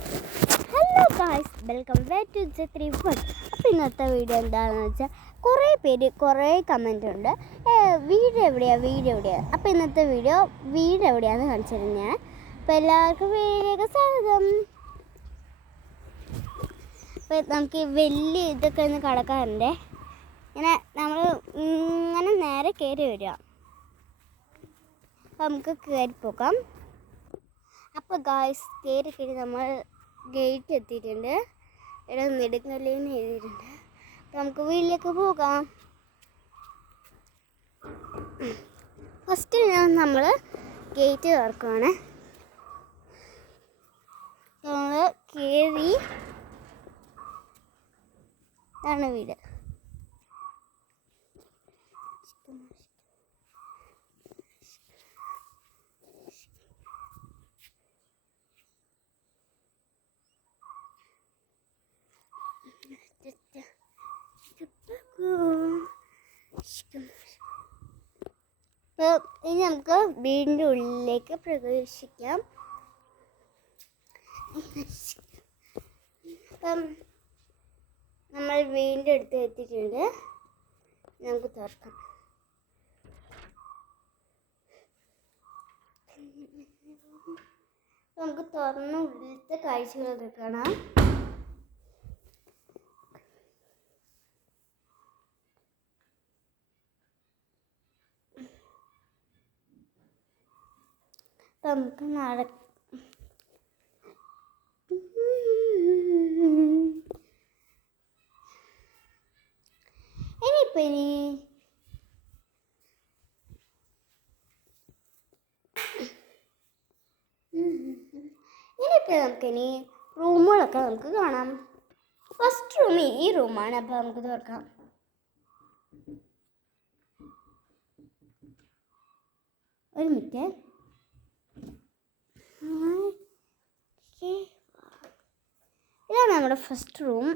Hello guys, welcome back to Z3 Food. അപ്പോൾ ഇന്നത്തെ video എന്താണെന്ന് വെച്ചാൽ കുറേ പേര് കുറേ കമൻ്റ് ഉണ്ട്, വീട് എവിടെയാണ്. അപ്പോൾ ഇന്നത്തെ വീട് എവിടെയാണെന്ന് കാണിച്ചിരുന്നു ഞാൻ. അപ്പോൾ എല്ലാവർക്കും വീഡിയോയിലേക്ക് സ്വാഗതം. അപ്പോൾ നമുക്ക് വലിയ ഇതൊക്കെ ഒന്ന് കടക്കാറുണ്ട്. ഇങ്ങനെ നമ്മൾ ഇങ്ങനെ നേരെ കയറി വരിക. അപ്പോൾ നമുക്ക് കയറി പോകാം. അപ്പോൾ ഗായ്സ് കയറി നമ്മൾ ഗേറ്റ് എത്തിയിട്ടുണ്ട്. ഇവിടെ നെടുങ്ങല്ലിന്ന് എഴുതിയിട്ടുണ്ട്. അപ്പോൾ നമുക്ക് വീട്ടിലേക്ക് പോകാം. ഫസ്റ്റ് നമ്മൾ ഗേറ്റ് തുറക്കുവാണ്. നമ്മൾ കയറി, ഇതാണ് വീട്. ഇനി നമുക്ക് വീടിൻ്റെ ഉള്ളിലേക്ക് പ്രവേശിക്കാം. അപ്പം നമ്മൾ വീടിൻ്റെ അടുത്ത് എത്തിയിട്ടുണ്ട്. നമുക്ക് തുറക്കാം. നമുക്ക് തുറന്ന ഉള്ളിലത്തെ കാഴ്ചകളൊക്കെ കാണാം. നമുക്ക് നമുക്കിനി റൂമുകളൊക്കെ നമുക്ക് കാണാം. ഫസ്റ്റ് റൂം ഈ റൂമാണ്. അപ്പോൾ നമുക്ക് തുറക്കാം. ഒരു മിനിറ്റ്. ഇതാണ് നമ്മുടെ ഫസ്റ്റ് റൂം.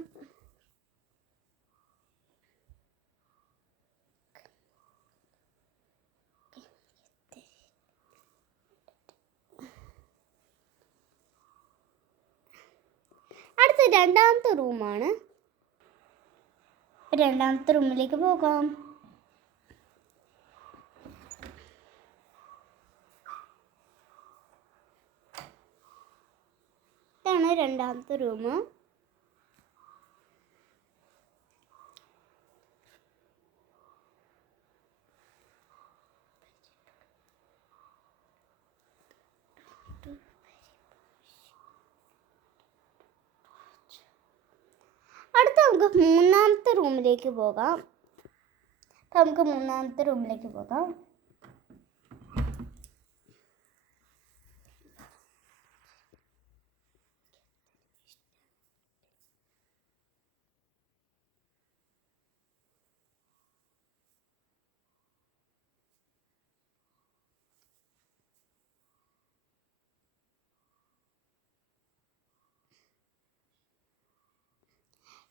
അടുത്ത രണ്ടാമത്തെ റൂമാണ്. രണ്ടാമത്തെ റൂമിലേക്ക് പോകാം. ഇതാണ് രണ്ടാമത്തെ റൂം. അടുത്ത നമുക്ക് മൂന്നാമത്തെ റൂമിലേക്ക് പോകാം.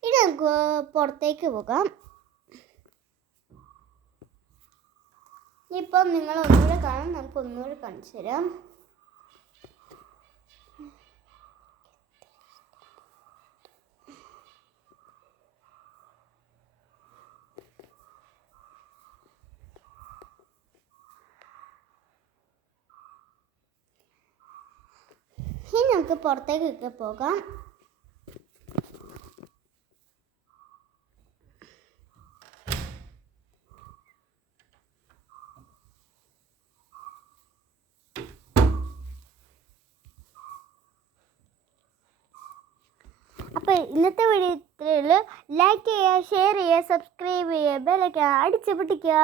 ഇനി നമുക്ക് പുറത്തേക്ക് പോകാം. ഇപ്പം നിങ്ങൾ ഒന്നുകൂടെ കാണാം. നമുക്ക് ഒന്നുകൂടെ കാണിച്ചു തരാം. ഇനി നമുക്ക് പുറത്തേക്കൊക്കെ പോകാം. അപ്പോൾ ഇന്നത്തെ വീഡിയോയിൽ ലൈക്ക് ചെയ്യുക, ഷെയർ ചെയ്യുക, സബ്സ്ക്രൈബ് ചെയ്യുക, ബെല്ലൈക്കൺ അടിച്ച് പൊട്ടിക്കുക.